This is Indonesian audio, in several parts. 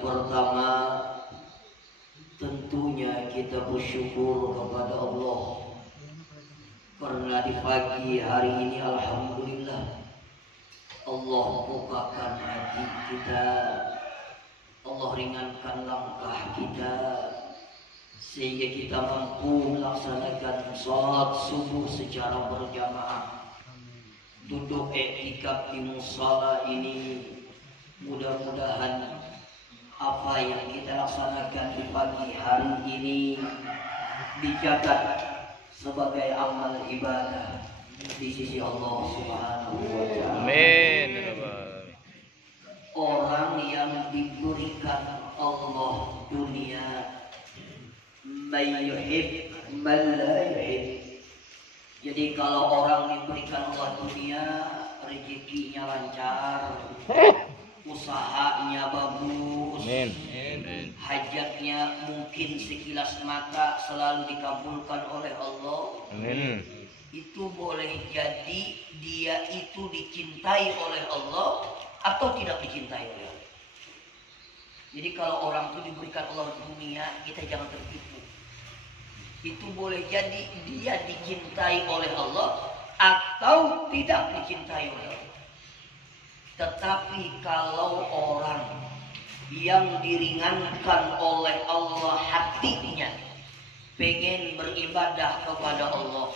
pertama tentunya kita bersyukur kepada Allah karena di pagi hari ini alhamdulillah Allah bukakan hati kita, Allah ringankan langkah kita sehingga kita mampu melaksanakan sholat subuh secara berjamaah, duduk i'tikaf di musala ini. Mudah-mudahan apa yang kita laksanakan di pagi hari ini dicatat sebagai amal ibadah di sisi Allah Subhanahu wa Ta'ala. Amin. Orang yang diberikan Allah dunia, may yuhib man la yuhib. Jadi kalau orang diberikan Allah dunia, rezekinya lancar, usahanya bagus, hajatnya mungkin sekilas mata selalu dikabulkan oleh Allah. Itu boleh jadi dia itu dicintai oleh Allah atau tidak dicintai oleh Allah. Jadi kalau orang itu diberikan Allah dunia, kita jangan tertipu. Itu boleh jadi dia dicintai oleh Allah atau tidak dicintai oleh Allah. Tetapi kalau orang yang diringankan oleh Allah hatinya, pengen beribadah kepada Allah,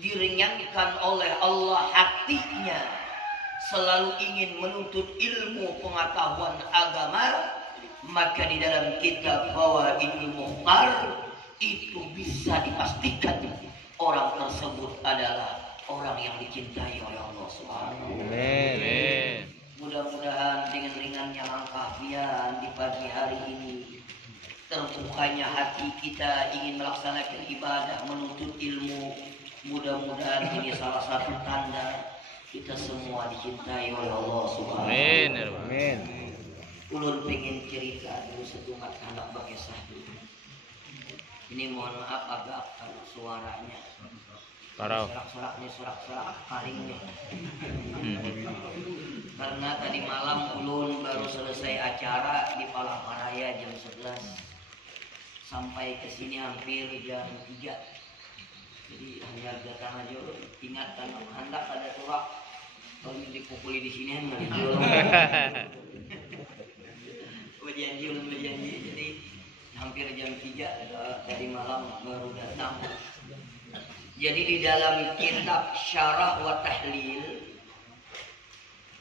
diringankan oleh Allah hatinya, selalu ingin menuntut ilmu pengetahuan agama, maka di dalam kitab Fawaidul Mukhtar itu bisa dipastikan orang tersebut adalah orang yang dicintai oleh Allah Subhanahu wa Ta'ala. Mudah-mudahan dengan ringannya langkah pian di pagi hari ini, terbukanya hati kita ingin melaksanakan ibadah, menuntut ilmu, mudah-mudahan ini salah satu tanda kita semua dicintai oleh Allah Subhanahu wa Ta'ala. Amin. Ulun pengen cerita dulu setunggal anak berkisah dulu. Ini mohon maaf agak kalau suaranya sorak-sorak karing nih. Karena tadi malam ulun baru selesai acara di Palangkaraya jam 11. Sampai ke sini hampir jam 3. Jadi hanya datang aja ingat kan hendak ada surak. Kalau dipukuli di sini enggak jual. Berjanji. Jadi hampir jam 3 dari malam baru datang. Jadi di dalam kitab Syarah wa Tahlil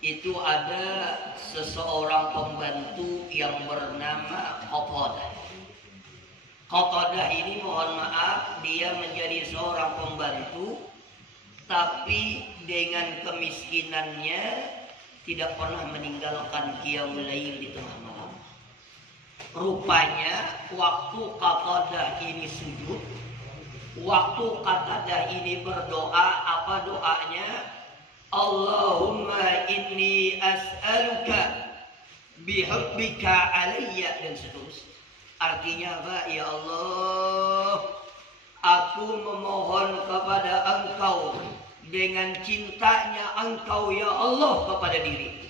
itu ada seseorang pembantu yang bernama Qatadah. Qatadah ini mohon maaf dia menjadi seorang pembantu, tapi dengan kemiskinannya tidak pernah meninggalkan qiyamul lail di tengah malam. Rupanya waktu Qatadah ini sujud, waktu Qatadah ini berdoa, apa doanya? Allahumma inni as'aluka bihubbika alayya, dan seterusnya. Artinya apa? Ya Allah, aku memohon kepada Engkau dengan cintanya Engkau ya Allah kepada diri.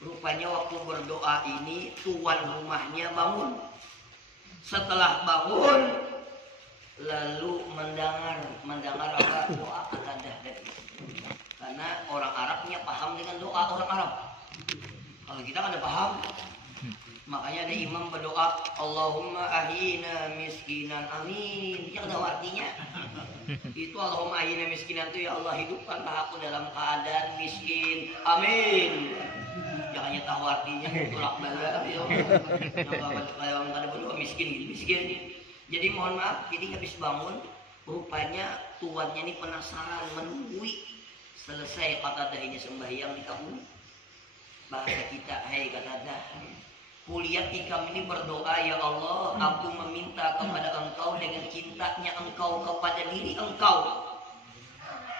Rupanya waktu berdoa ini tuan rumahnya bangun. Setelah bangun lalu mendengar apa? Doa Qatadah. Karena orang Arabnya paham dengan doa orang Arab. Kalau kita kan ada paham. Makanya ada imam berdoa, Allahumma ahina miskinan, amin. Yang tahu artinya. Itu Allahumma ahina miskinan itu ya Allah hidupkanlah aku dalam keadaan miskin, amin. Jangan tahu artinya tolak bala. Kalau ada berdoa miskin. Jadi mohon maaf, jadi habis bangun, rupanya tuannya ini penasaran menunggui selesai Qatadah ini sembahyang dikabuli. Bahasa kita, hei Qatadah, kulihat ikam ini berdoa, ya Allah, aku meminta kepada Engkau dengan cintanya Engkau kepada diri Engkau.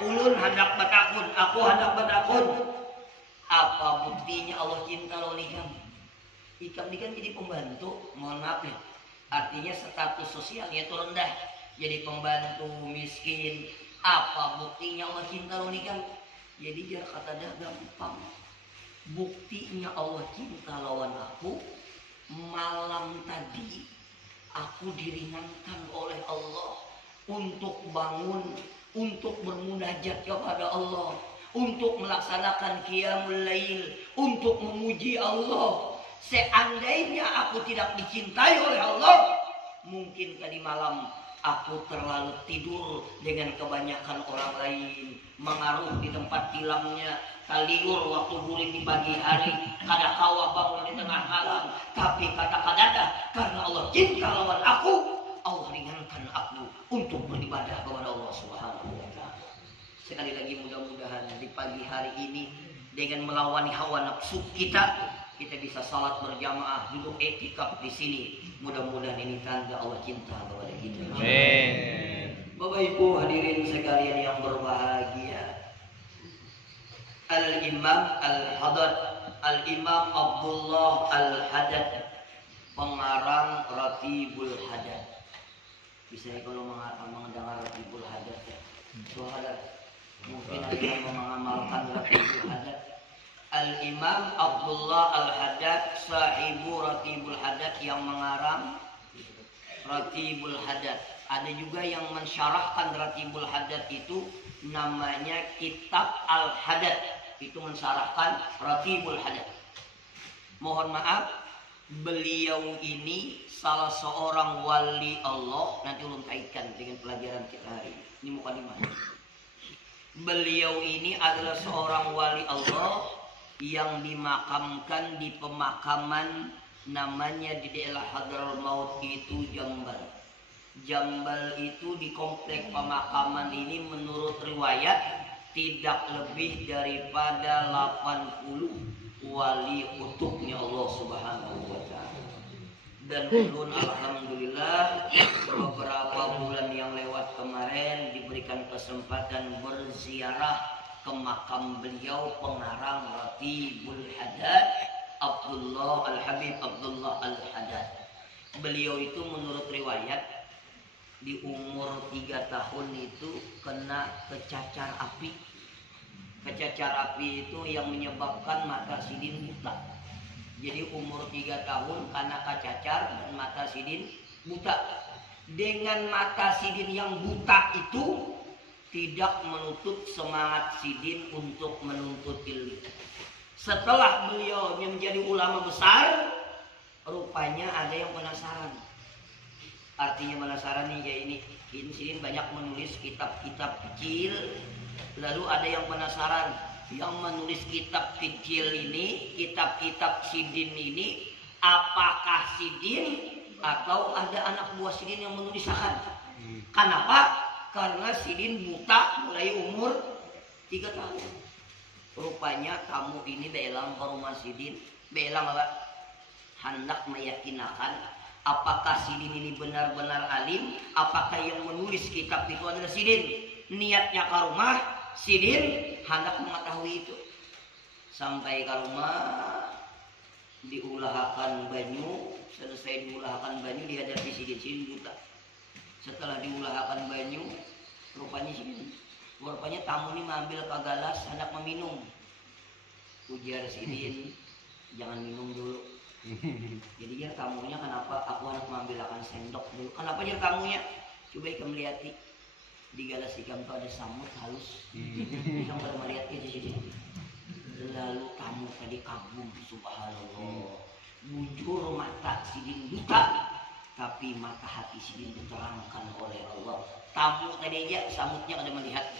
Ulun hendak bertakun, aku hendak bertakun. Apa buktinya Allah cinta lo nikam? Ikam ini kan jadi pembantu, mohon maaf nih. Artinya status sosialnya itu rendah, jadi pembantu miskin. Apa buktinya Allah cinta lo nikam? Jadi dia kata dah gampang. Buktinya Allah cinta lawan aku malam tadi aku diringankan oleh Allah untuk bangun, untuk bermunajat kepada Allah, untuk melaksanakan qiyamul lail, untuk memuji Allah. Seandainya aku tidak dicintai oleh Allah, mungkin tadi malam aku terlalu tidur dengan kebanyakan orang lain, mengaruh di tempat tilangnya, kaliur waktu guling di pagi hari, kada kawa bangun di tengah malam. Tapi kata-kata karena Allah cinta lawan aku, Allah ringankan aku untuk beribadah kepada Allah Subhanahu wa Ta'ala. Sekali lagi mudah-mudahan di pagi hari ini dengan melawan hawa nafsu kita bisa salat berjamaah, duduk iktikaf di sini. Mudah-mudahan ini tanda Allah cinta kepada kita. Amin. Bapak Ibu hadirin sekalian yang berbahagia, Al-Imam Al-Haddad, Al-Imam Abdullah Al-Haddad, pengarang Ratibul Haddad. Bisa kalau mendengar Ratibul Haddad ya. Soalnya mungkin ada yang mengamalkan Ratibul Haddad. Al-Imam Abdullah Al-Haddad, sahibu Ratibul Haddad, yang mengarang Ratibul Haddad. Ada juga yang mensyarahkan Ratibul Haddad itu namanya Kitab Al-Haddad, itu mensyarahkan Ratibul Haddad. Mohon maaf, beliau ini salah seorang wali Allah. Nanti ulun kaitkan dengan pelajaran kita hari ini. Mukadimah. Beliau ini adalah seorang wali Allah yang dimakamkan di pemakaman namanya di daerah Hadraul Maut, itu Jambal. Jambal itu di komplek pemakaman ini menurut riwayat tidak lebih daripada 80 wali kutubnya Allah Subhanahu wa Ta'ala. Dan ulun alhamdulillah beberapa bulan yang lewat kemarin diberikan kesempatan berziarah ke makam beliau, pengarang Ratibul Haddad, Abdullah Al-Habib Abdullah Al-Haddad. Beliau itu menurut riwayat di umur 3 tahun itu kena kecacar api. Kecacar api itu yang menyebabkan mata sidin buta. Jadi umur 3 tahun kena kecacar dan mata sidin buta. Dengan mata sidin yang buta itu tidak menutup semangat sidin untuk menuntut ilmu. Setelah beliau menjadi ulama besar, rupanya ada yang penasaran. Artinya penasaran nih, ya ini sidin banyak menulis kitab-kitab kecil. Lalu ada yang penasaran, yang menulis kitab kecil ini, kitab-kitab sidin ini, apakah sidin atau ada anak buah sidin yang menuliskan? Kenapa? Karena sidin buta mulai umur 3 tahun. Rupanya kamu ini belang ke rumah sidin, belang apa? Hendak meyakinakan apakah sidin ini benar-benar alim, apakah yang menulis kitab itu adalah sidin. Niatnya ke rumah sidin hendak mengetahui itu. Sampai ke rumah diulahkan banyu, selesai diulahkan banyu dihadapi sidin buta. Setelah diulahkan banyu, rupanya tamu ini mengambil ke galas hendak meminum. Ujar sidin, jangan minum dulu. Jadi ya tamunya, kenapa aku hendak mengambilkan sendok dulu? Kenapa dia tamunya? Coba kamu lihat di galas ikam itu ada samut halus. Kamu pada melihat di sini. Lalu tamu tadi kagum, subhanallah. Bujur mata sidin buta, tapi mata hati sidin diterangkan oleh Allah. Tamu tadi aja samutnya kada melihat,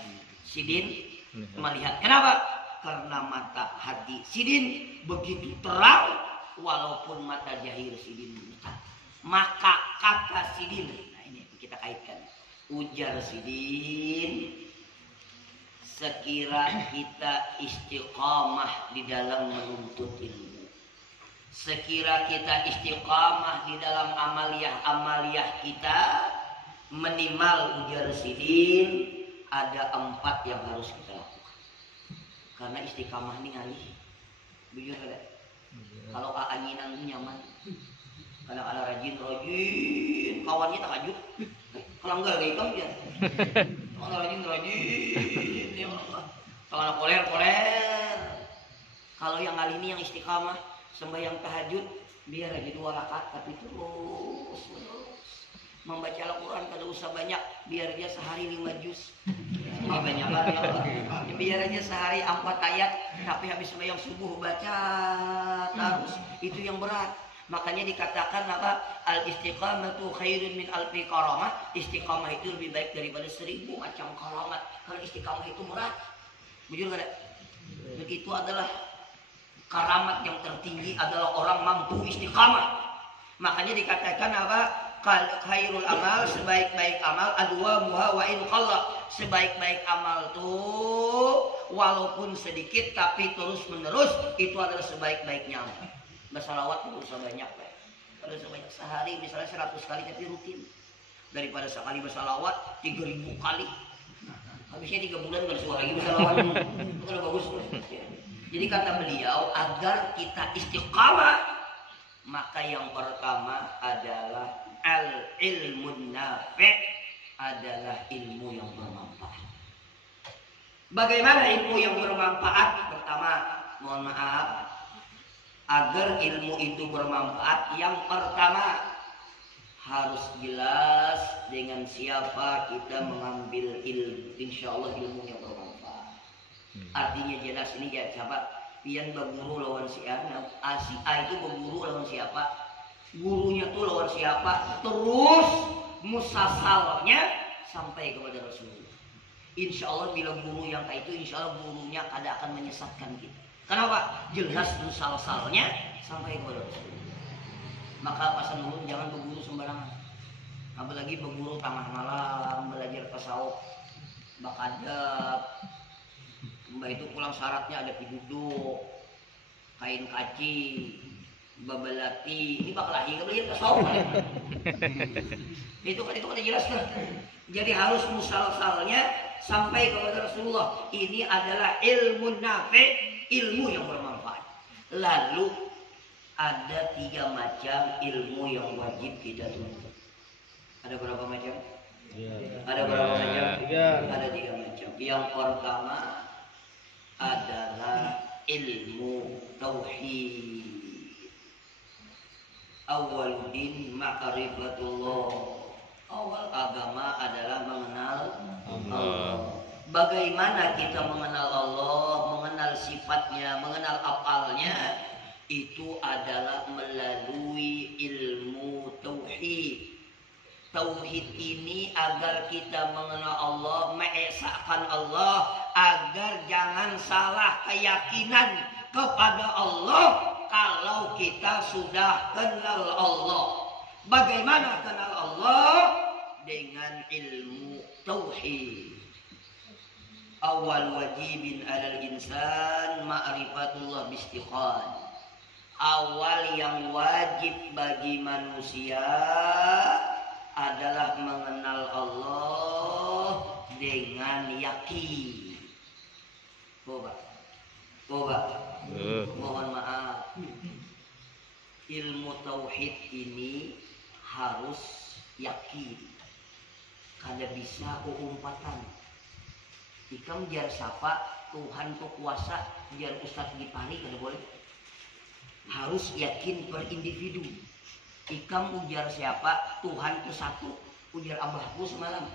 sidin melihat. Kenapa? Karena mata hati sidin begitu terang, walaupun mata jahir sidin buta. Maka kata sidin, nah ini kita kaitkan. Ujar sidin, sekira kita istiqamah di dalam menuntut ilmu, sekira kita istiqamah di dalam amaliyah kita, minimal ujar sidin ada 4 yang harus kita lakukan. Karena istiqamah ini ngalih, jujur kada? Kalau anginan itu nyaman, kadang-kadang rajin, kawannya tak kajut, kalau enggak kayak kamu ya, kalau rajin, kalau koler. Kalau yang kali ini yang istiqamah, sembahyang tahajud Biar aja 2 rakaat tapi terus membaca Al-Quran kada usah banyak, biar aja sehari 5 juz. Banyak banget ya. Biar aja sehari 4 ayat, tapi habis sembahyang subuh baca terus. Itu yang berat. Makanya dikatakan apa? Al-istiqamatu khairun min alfi karamah. Istiqamah itu lebih baik daripada 1000 macam karamat. Karena istiqamah itu berat. Bujur kada? Begitu adalah karamat yang tertinggi adalah orang mampu istiqamah. Makanya dikatakan apa? Khairul amal, sebaik-baik amal adwa muha wa in qalla. Sebaik-baik amal tuh walaupun sedikit tapi terus menerus itu adalah sebaik-baiknya amal. Bersalawat itu usah banyak, kalau sebanyak sehari misalnya 100 kali tapi rutin, daripada sekali bersalawat 3000 kali. Habisnya 3 bulan bersuara lagi bersalawat. Itu bagus. Jadi kata beliau, agar kita istiqamah, maka yang pertama adalah al-ilmun nafi', adalah ilmu yang bermanfaat. Bagaimana ilmu yang bermanfaat? Pertama, mohon maaf, agar ilmu itu bermanfaat, yang pertama harus jelas dengan siapa kita mengambil ilmu. Insya Allah ilmu yang bermanfaat. Artinya jelas ini ya sahabat, pian berguru lawan si A, si A itu berguru lawan siapa, gurunya tuh lawan siapa, terus musasalnya sampai kepada Rasulullah. Insya Allah bila guru yang kayak itu, insya Allah gurunya kada akan menyesatkan kita. Kenapa? Jelas musalsalnya sampai kepada Rasulullah. Maka pasan ulun jangan berguru sembarangan. Apalagi berguru tengah malam, belajar tasawuf, bakadab. Mbak itu pulang syaratnya ada piduduk, kain kaci, babelati. Ini bakal lagi ke belajar tasawuf kan? itu kan jelas kan? Jadi harus musalsalnya sampai kepada Rasulullah. Ini adalah ilmu nafi', ilmu yang bermanfaat. Lalu ada 3 macam ilmu yang wajib kita tuntut. Ada berapa macam? Ada berapa macam? Ada 3 macam. Yang pertama adalah ilmu tauhid. Awwaluddin ma'rifatullah. Awal agama adalah mengenal Allah. Bagaimana kita mengenal Allah, mengenal sifatnya, mengenal apalnya, itu adalah melalui ilmu tauhid. Tauhid ini agar kita mengenal Allah, mengesahkan Allah, agar jangan salah keyakinan kepada Allah kalau kita sudah kenal Allah. Bagaimana kenal Allah? Dengan ilmu tauhid. Awal wajibin alal insan ma'rifatullah bistiqan. Awal yang wajib bagi manusia adalah mengenal Allah dengan yakin. Coba. Mohon maaf. Ilmu tauhid ini harus yakin. Kada bisa umpatan. Ikam jar sapa Tuhan tuh kuasa, jar Ustadz Gipari kada boleh. Harus yakin per individu. Ikam ujar siapa Tuhan tuh satu, ujar abahku semalam.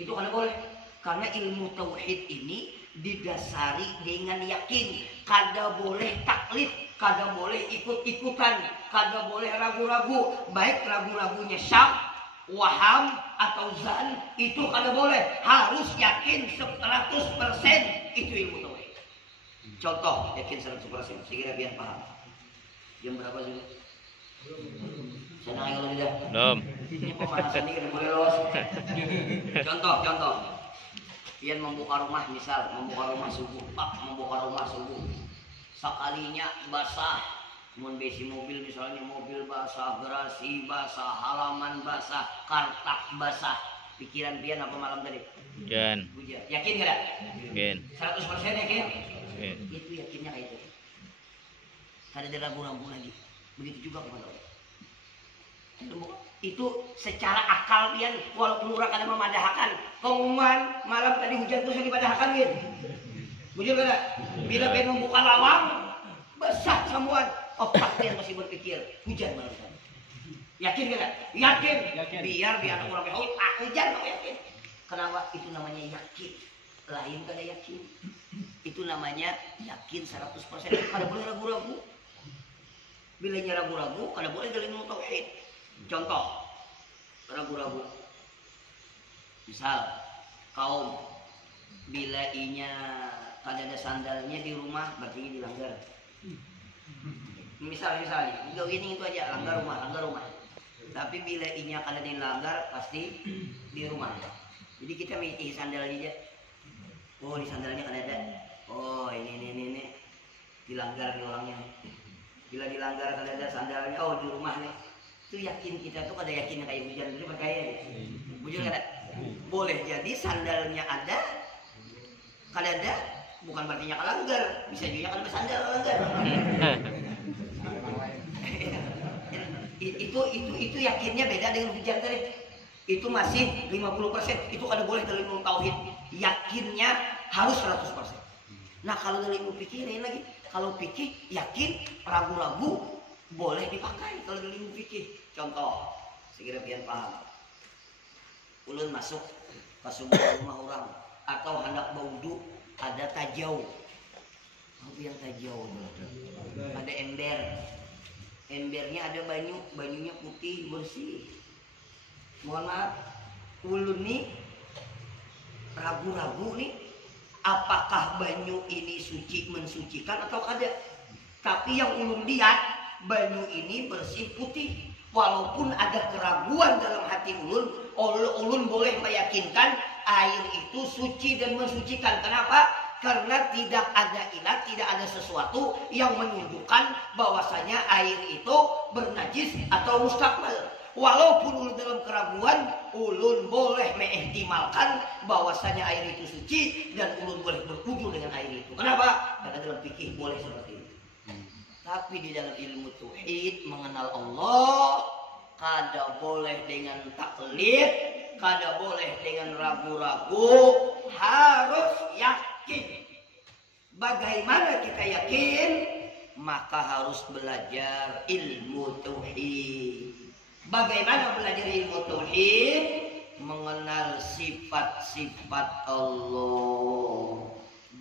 Itu kada boleh. Karena ilmu tauhid ini didasari dengan yakin. Kada boleh taklid, kada boleh ikut-ikutan, kada boleh ragu-ragu. Baik ragu-ragunya syak, waham atau zan, itu kada boleh. Harus yakin 100%. Itu ilmu tauhid. Contoh yakin 100%. Saya kira biar paham. Jam berapa sih? Senang kalau tidak? Belum. Ini pemanasan ini kada boleh los. Contoh. Pian membuka rumah, misal membuka rumah subuh, membuka rumah subuh. Sekalinya basah, mun besi mobil misalnya, mobil basah, garasi basah, halaman basah, kartak basah. Pikiran pian apa malam tadi? Yakin. Yakin enggak? Yakin. 100% yakin? Yakin. Itu yakinnya kayak itu. Kada ada ragu-ragu lagi. Begitu juga kepada Allah. Itu secara akal pian, walaupun orang kada memadahkan. Pengumuman malam tadi hujan terus dipadahkan gitu. Bujur kada? Bila pian membuka lawang, basah semua. otaknya masih berpikir hujan malam. Yakin gak? Yakin. Biar anak orang hujan kok yakin. Kenapa? Itu namanya yakin. Lain kada yakin. Itu namanya yakin 100%. Kada boleh ragu-ragu. Bila ragu-ragu, kada boleh dalam ilmu tauhid. Contoh, ragu-ragu. Misal, kaum bila inya kada ada sandalnya di rumah, berarti dilanggar. Misalnya, ini itu aja, langgar rumah. Tapi bila inya kada dilanggar, pasti di rumah. Jadi kita milih sandal aja. Oh, di sandalnya kada ada. Oh, ini dilanggar nih orangnya. Bila dilanggar kada ada sandalnya, oh di rumah nih. Itu yakin kita tuh kada yakin kayak hujan itu percaya. Bujur kada? Boleh jadi sandalnya ada, kada ada, bukan berarti kalanggar. Bisa juga kada bersandal kalanggar. Itu yakinnya beda dengan hujan tadi. Itu masih 50%. Itu kada boleh dalam ilmu tauhid. Yakinnya harus 100%. Nah, kalau dalam ilmu fikih lain lagi. Kalau fikih yakin, ragu-ragu boleh dipakai kalau dalam ilmu fikih. Contoh, segera pian paham. Ulun masuk ke sebuah rumah orang atau hendak baudu, ada tajau. Apa yang tajau? Ada ember. Embernya ada banyunya putih bersih. Mohon maaf, ulun nih ragu-ragu nih, apakah banyu ini suci mensucikan atau kada? Tapi yang ulun lihat, banyu ini bersih putih. Walaupun ada keraguan dalam hati ulun boleh meyakinkan air itu suci dan mensucikan. Kenapa? Karena tidak ada ilat, tidak ada sesuatu yang menunjukkan bahwasanya air itu bernajis atau mustakmal. Walaupun ulun dalam keraguan, ulun boleh mengihtimalkan bahwasanya air itu suci dan ulun boleh berwudu dengan air itu. Kenapa? Karena dalam fikih boleh seperti itu. Tapi di dalam ilmu tauhid mengenal Allah, kada boleh dengan taklid, kada boleh dengan ragu-ragu, harus yakin. Bagaimana kita yakin? Maka harus belajar ilmu tauhid. Bagaimana belajar ilmu tauhid? Mengenal sifat-sifat Allah.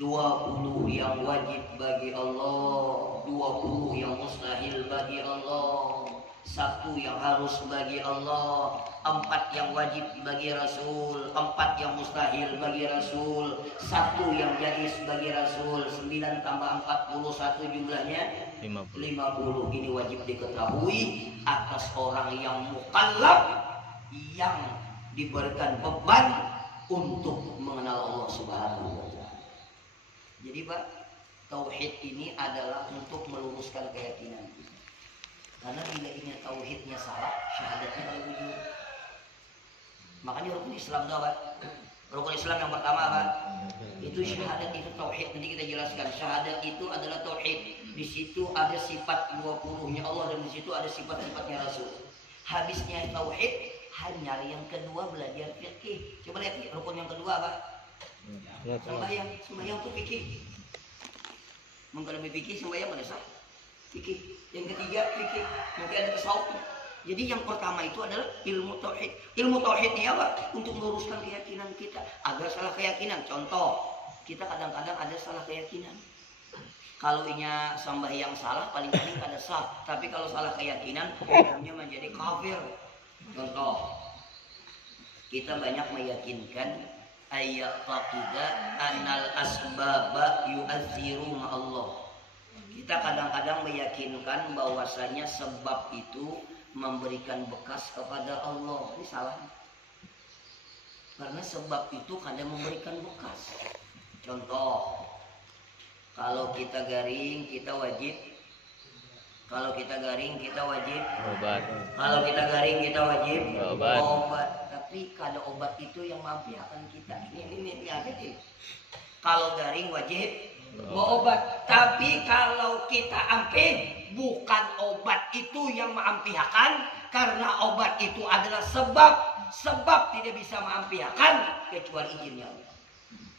20 yang wajib bagi Allah, 20 yang mustahil bagi Allah, 1 yang harus bagi Allah, 4 yang wajib bagi Rasul, 4 yang mustahil bagi Rasul, 1 yang jais bagi Rasul. 9 tambah 41 jumlahnya 50. Ini wajib diketahui atas orang yang mukallaf, yang diberikan beban untuk mengenal Allah Subhanahu wa Ta'ala. Jadi Pak, tauhid ini adalah untuk meluruskan keyakinan kita. Karena bila ini tauhidnya salah, syahadatnya kalau wujud. Makanya rukun Islam itu apa? Rukun Islam yang pertama apa? Itu syahadat, itu tauhid. Nanti kita jelaskan. Syahadat itu adalah tauhid. Di situ ada sifat 20-nya Allah dan di situ ada sifat-sifatnya Rasul. Habisnya tauhid, hanya yang kedua belajar fikih. Coba lihat rukun yang kedua apa? Sembahyang itu fikih. Mengkadami fikih sembahyang ada sah. Fikih. Yang ketiga fikih. Nanti ada tasawuf. Jadi yang pertama itu adalah ilmu tauhid. Ilmu tauhid ini apa? Untuk meluruskan keyakinan kita agar salah keyakinan. Contoh, kita kadang-kadang ada salah keyakinan. Kalau inya sembahyang salah, paling-paling ada sah. Tapi kalau salah keyakinan, hukumnya menjadi kafir. Contoh, kita banyak meyakinkan ayat taqidah anal asbaba yu'adziru ma'allah. Kita kadang-kadang meyakinkan bahwasanya sebab itu memberikan bekas kepada Allah. Ini salah. Karena sebab itu kadang memberikan bekas. Contoh, kalau kita garing kita wajib. Kalau kita garing kita wajib obat. Kalau kita garing kita wajib obat. Tapi kalau obat itu yang mampiakan kita. Ini ada ini. Kalau garing wajib obat. Tapi kalau kita ampih, bukan obat itu yang mampiakan, karena obat itu adalah sebab. Sebab tidak bisa mampiakan kecuali izinnya Allah.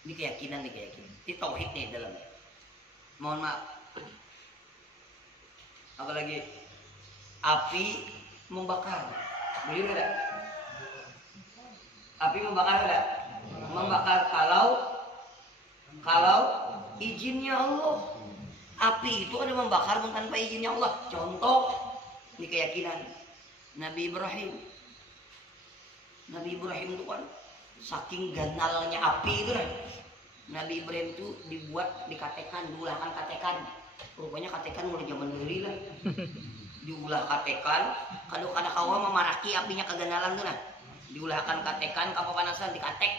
Ini keyakinan. Ini tauhid nih dalamnya. Mohon maaf. Apalagi api membakar. Begitu tidak? Api membakar tidak? Membakar kalau izinnya Allah. Api itu ada membakar tanpa izinnya Allah. Contoh, ini keyakinan Nabi Ibrahim. Nabi Ibrahim itu kan saking ganalnya api itu kan. Nabi Ibrahim itu dibuat dikatekan, diulahkan katekan. Rupanya katekan mulai zaman dulu lah. Diulah katekan, kalau kada kawa memaraki apinya keganalan tuh nah. Diulahkan katekan, kapapanasan dikatek.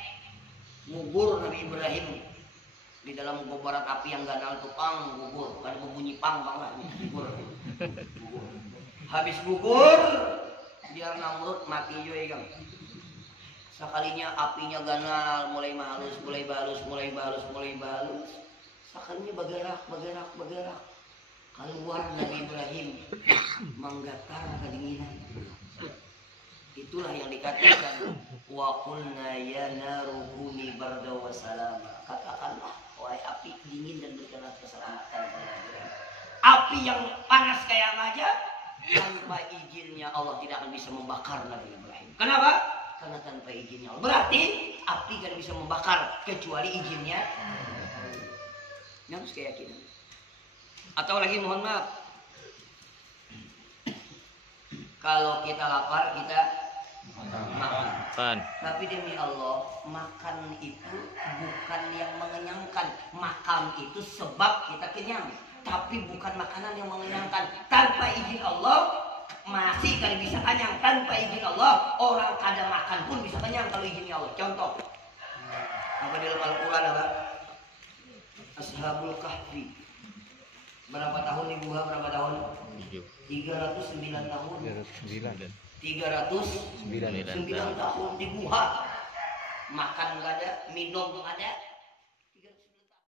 Ngubur Nabi Ibrahim di dalam kobaran api yang ganal itu pang gugur, ada berbunyi pang lah, gugur. Habis gugur, biar Namrud mati juga kan. Sekalinya apinya ganal, mulai halus, mulai balus. Sekalinya bergerak. Keluar Nabi Ibrahim menggetar kedinginan. Itulah yang dikatakan wa qulna ya naru kuni barda wa salama. Katakanlah wahai api dingin dan berikanlah keselamatan. Api yang panas kayak aja tanpa izinnya Allah tidak akan bisa membakar Nabi Ibrahim. Kenapa? Karena tanpa izinnya Allah. Berarti api tidak bisa membakar kecuali izinnya. Ini harus keyakinan. Atau lagi mohon maaf, kalau kita lapar kita makan. Tapi demi Allah, makan itu bukan yang mengenyangkan. Makan itu sebab kita kenyang, tapi bukan makanan yang mengenyangkan. Tanpa izin Allah masih kali bisa kenyang. Tanpa izin Allah orang kada makan pun bisa kenyang kalau izinnya Allah. Contoh, apa dalam Al-Quran apa? Ashabul Kahfi. Berapa tahun di gua? Berapa tahun? 309 tahun. 309 tahun di gua. Makan nggak ada, minum nggak ada.